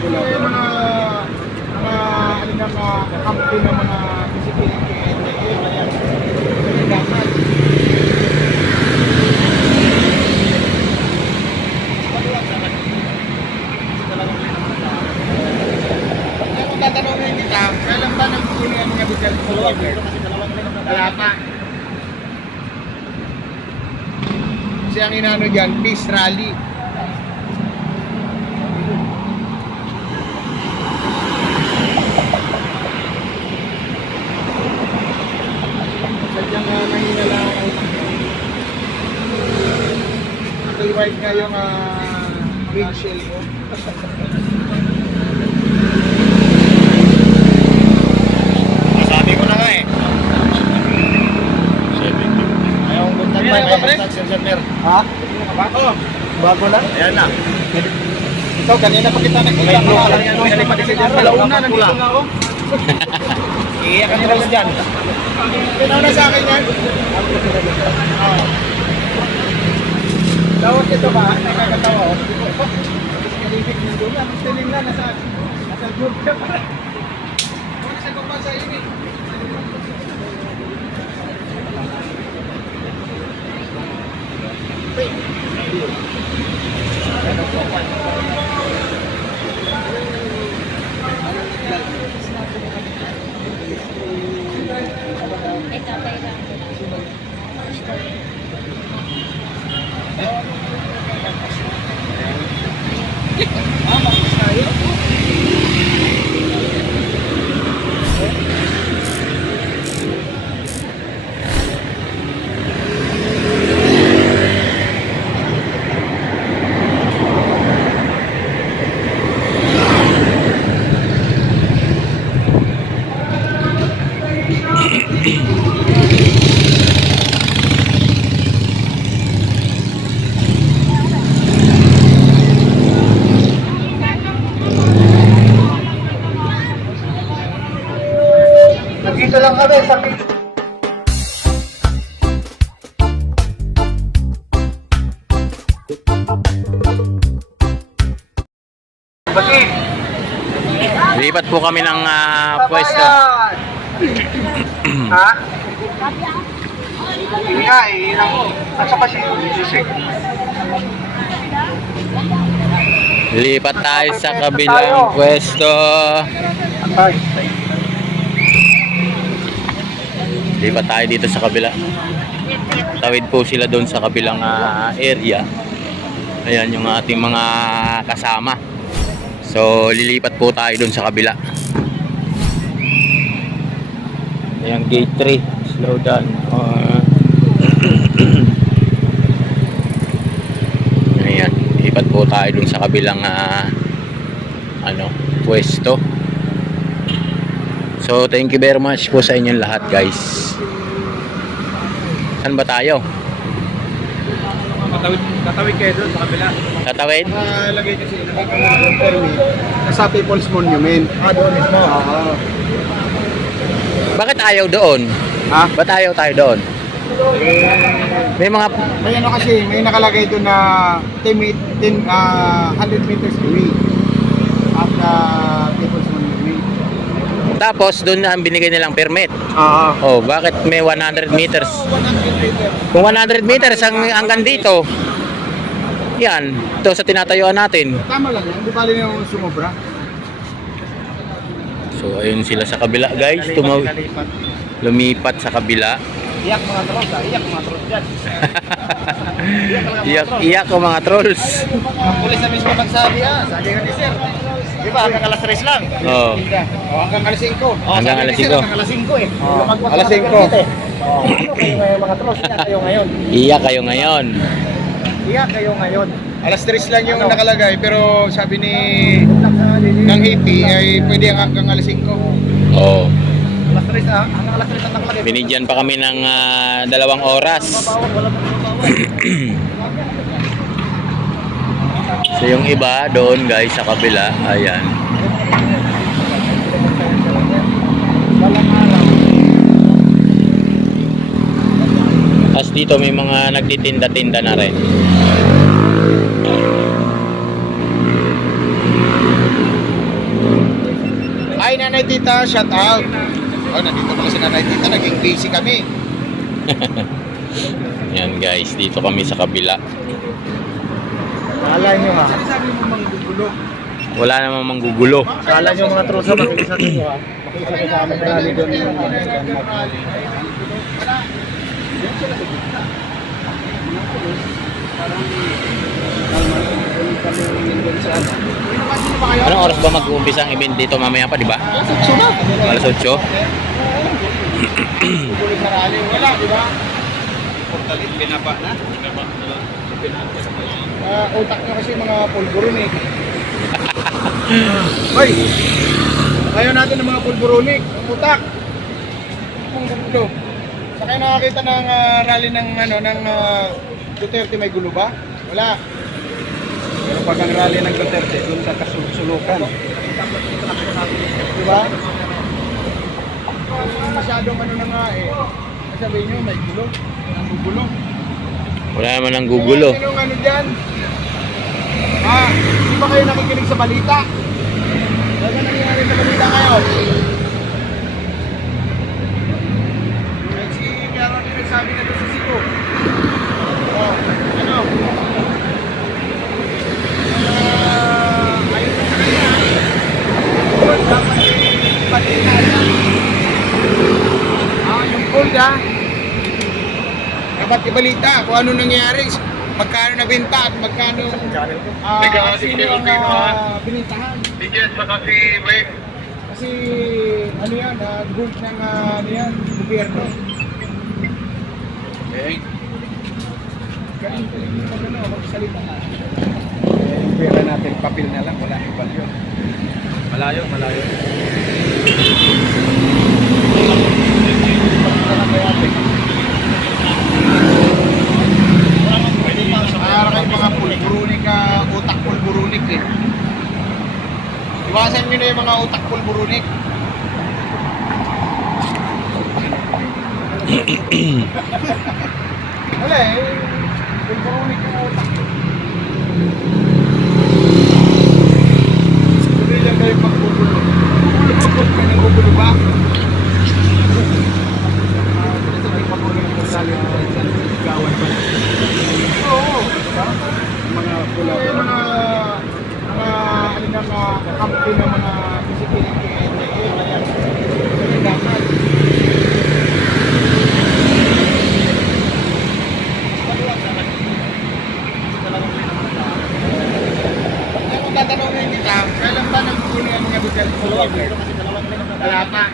Yung mga alin na kampi ng mga disiplina kay NTL, ayan. Dapat. Kaya kung tatanungin kita, kailan ba nagpupuli ang mga bigal sa luwag? Wala pa. Kasi ang inano dyan, peace rally. Sadyang mahina lang ang utak ko. Nakaliwait nga yung windshield ko. Sabi ko na nga eh. Ayaw kong contact Ayan pa, ba, pre? contact sir. Ha? Bago? Bago na? Ayan na. Ito, kanina pa kita nakita. May blue color yan, may halip kasi dyan. Palauna, nandito na ako. Iiyak ka nila dyan. Pinauna sa akin yan. Oo. Tawag ito ba? Nakakatawa ko. Kalibig ng doon. Ang stiling na, nasa group ka pa. Kung sa kumpa sa ini. Nandito lang kami sa Bakit? Lipat po kami ng pwesto. Ha? Hindi nga eh, nasa pa si music. Lipat tayo sa kabilang pwesto. Ay, Lipat tayo dito sa kabila. Tawid po sila doon sa kabilang area. Ayan yung ating mga kasama. So lilipat po tayo doon sa kabila. Ayan, gate 3. Slow down. Ayan, lilipat po tayo doon sa kabilang pwesto. So thank you very much po sa inyong lahat, guys. Saan ba tayo? tatawid kayo doon sa kabila. Tatawid? Lagay kasi, nakita mo yung permit sa People's Monument. Doon mismo. Oo. Bakit ayaw doon? Ha? Ba't ayaw tayo doon? May mga... May ano kasi, may nakalagay doon na 100 meters away at People's Monument. Tapos doon na ang binigay nilang permit. Oo. Oh, bakit may 100 meters? 100 meters. Kung 100 meters hanggang dito, yan, ito sa tinatayuan natin. Tama lang yan, di bali yung sumobra. So ayun sila sa kabila, guys. Lumipat sa kabila. Iyak mga trolls, iyak mga trolls dyan. Iyak ko mga trolls. Ang pulis na mismo nagsabi sabi nga ni sir. Di ba, hanggang alas 3 lang. Oh. Hanggang alas 5. Hanggang alas 5. Hanggang alas 5 eh. Alas 5. Ano kayo mga trolls, iyak kayo ngayon. Iyak kayo ngayon. Iyak kayo ngayon. Alas 3 lang yung nakalagay pero sabi ni ng AP ay pwede hanggang alas 5. Oh. Alas 3 hanggang alas 3 ang nakalagay. Binigyan pa kami ng 2 oras. So yung iba doon, guys, sa kabila, ayan. Tapos dito may mga nagtitinda-tinda na rin. Nanay Tita, shout out. Oh, nandito pala si Nanay Tita, naging busy kami. Yan guys, dito kami sa kabila. Kala nyo ha. Sabi mo manggugulo. Wala namang manggugulo. Kala nyo mga trosa, makikisan nyo ha. Makikisan sa amin rally doon yung Anong oras ba mag-uumpisa ang event dito mamaya pa, di ba? Alas 8. Wala, di ba? Portalit, binaba na. Utak nyo kasi mga pulburonik. Hoy! Ngayon natin ng mga pulburonik, ang utak. Ang gulo. Sa kayo nakakita ng rally ng Duterte, may gulo ba? Wala. Pero pag ang rally ng Duterte, doon sa kasulukan. Di ba? Masyadong na nga eh. Sabihin nyo, may gulo. Ang gugulo. Wala naman ang gugulo. Sinong ano dyan? Di ba kayo nakikinig sa balita? Ano nangyayari sa balita ngayon? Ay, si Meron din nagsabi na doon sa Cebu. Oh, ano? Ayun na sa kanya. Yun, dapat yung balita yan. Yung gold dapat ibalita kung ano nangyari, magkano nabenta at magkano sino ang binintahan. Bigyan sa kasi Wayne. Kasi ano yan, gold ng ano yan, gobyerno. Okay. Ganun po yung magsalita na. Yung pera natin, papel na lang, wala yung value. Malayo, malayo. Para kayo mga pulburunik, utak pulburunik eh. Iwasan nyo na yung mga utak pulburunik. Wala eh, pulburunik yung utak. Sabi lang kayo magbubulo. Bubulo ka ng bubulo ba? Sabi magbulo ng pagkali sa gawan pa. Oo. Mga pula. Mga ano na kampi ng mga visibility area. Dapat. Kung tatanungin kita, kailan ba nagpuli ang mga bigal sa loob? Wala pa.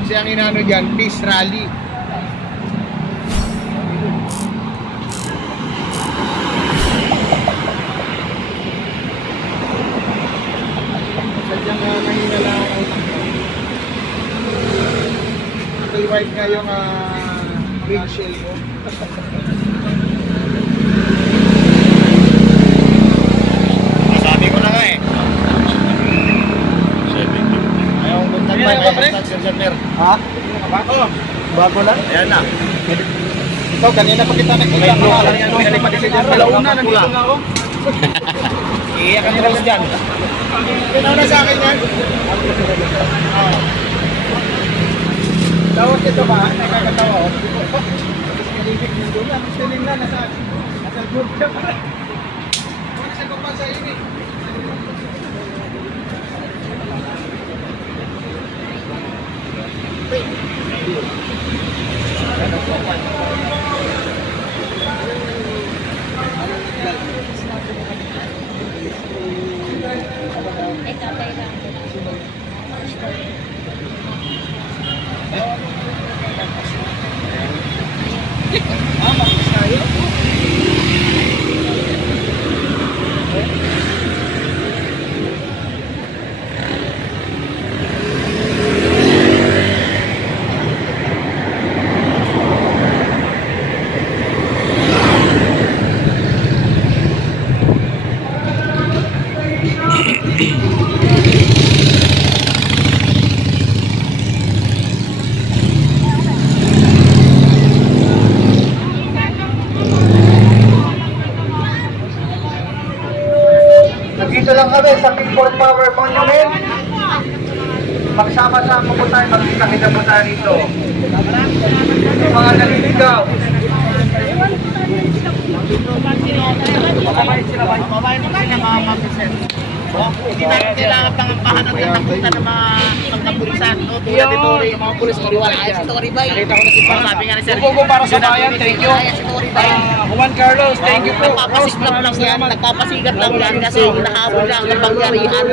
Kasi ang inano dyan, peace rally. Sadyang nahina lang ang utak ko. Naka-white nga yung windshield ko. Sabi ko na nga eh. Ayaw kong buntag pa. Ayaw kong buntag. Ha? Bago. Bago na? Ayan na. Ito, kanina pa kita nakita. Wala nandito na ako. Iiyak ka nila dyan. Pinauna sa akin yan. Tawag ito ba? Nakakatawa ako. Kalibig ng doon. Ang stiling na nasa group ka pa. Huwag sa kumpa sa ini. Dito lang kami sa People Power Monument. Magsama-sama po tayo, magkita-kita po tayo dito. Yung mga naliligaw. Hindi natin kailangan pangampahan at napunta ng mga pagkapulisan, no? Tulad ito, yung mga pulis mariwala. Ay, si Tori Bay. Nakita ko na si Pang. Sabi nga ni Sir. Bugo para sa bayan, thank you. Ay, si Tori Bay. Juan Carlos, thank you po. Nagpapasigat lang yan, nagpapasigat lang yan kasi hinahabol lang ang pangyarihan.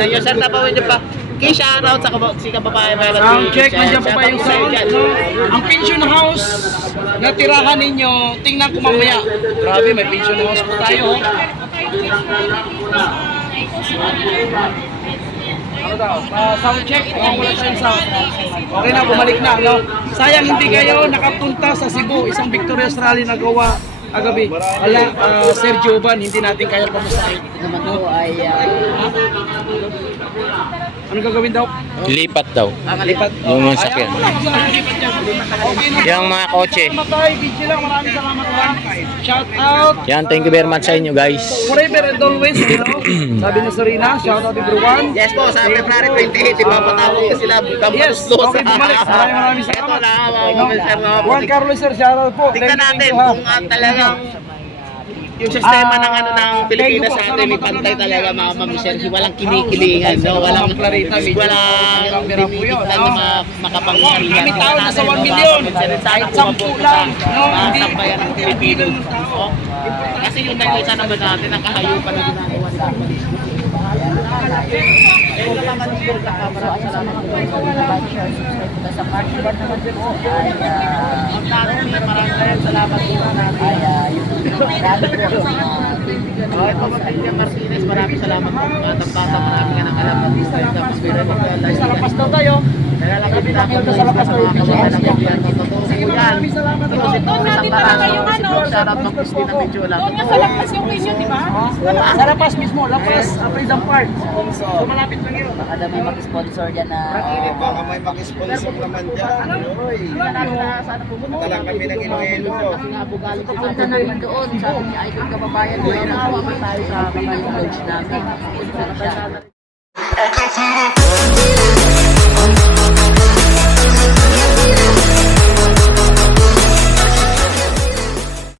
Na yun, sir, napawin niyo pa. Kay shoutout sa si kababayan. Sound check, nandiyan po ba yung sound? Ang pension house na tirahan ninyo, tingnan ko mamaya. Grabe, may pension house po tayo. Ano daw? Sound check, wala tayong sound. Okay na, bumalik na. No? Sayang hindi kayo nakapunta sa Cebu, isang Victoria's Rally na gawa agabi. Wala, Sir Jovan, hindi natin kaya pamusahin. Naman po ay Ano gagawin daw? Lipat daw. Lipat. Yung mga sakyan. Yung mga kotse. Video lang, maraming salamat lang. Shout out. Yan, thank you very much sa inyo guys. Forever and always, you know? Sabi ni Serena, shout out everyone. yes po, sa February 28, ipapatawag ko sila. Yes, okay, bumalik. Maraming salamat. Ito na, mga komisar, mga Juan Carlos sir, shout out po. tingnan Thank natin you, ha. kung talagang yung sistema ng ano ng Pilipinas sa atin, ipantay talaga mga mamisyan. Walang kinikilingan, no? Walang Clarita, walang dinidikitan na makapangyarihan. Kami tao na sa 1 million. Kahit 10 lang, no? Hindi. sampayan ng Pilipino. No? Kasi yun na isa naman natin ang kahayupan na ginagawa sa atin. Maraming salamat po natin. Okay, Pamangkin Martinez, maraming salamat po. Matang-bata marami ka ng alam at this time tapos may religyan. Sa lapas daw tayo. Kaya lang kami nakita sa lapas ng mga kababayan ng kabiyan. Totoo po yan. Ito si Tony sa parang si George Sarap ng Christina Medjola. Doon nga sa lapas yung inyo, di ba? Sa lapas mismo, lapas, Prison Park. So malapit lang yun. Baka daw may mag-sponsor dyan na Baka may makisponsor naman dyan. Oy, talang kami ng Iloilo. pupunta namin doon. Sabi ni Icon Kababayan, may nakawa pa tayo sa mga lodge namin. I can feel the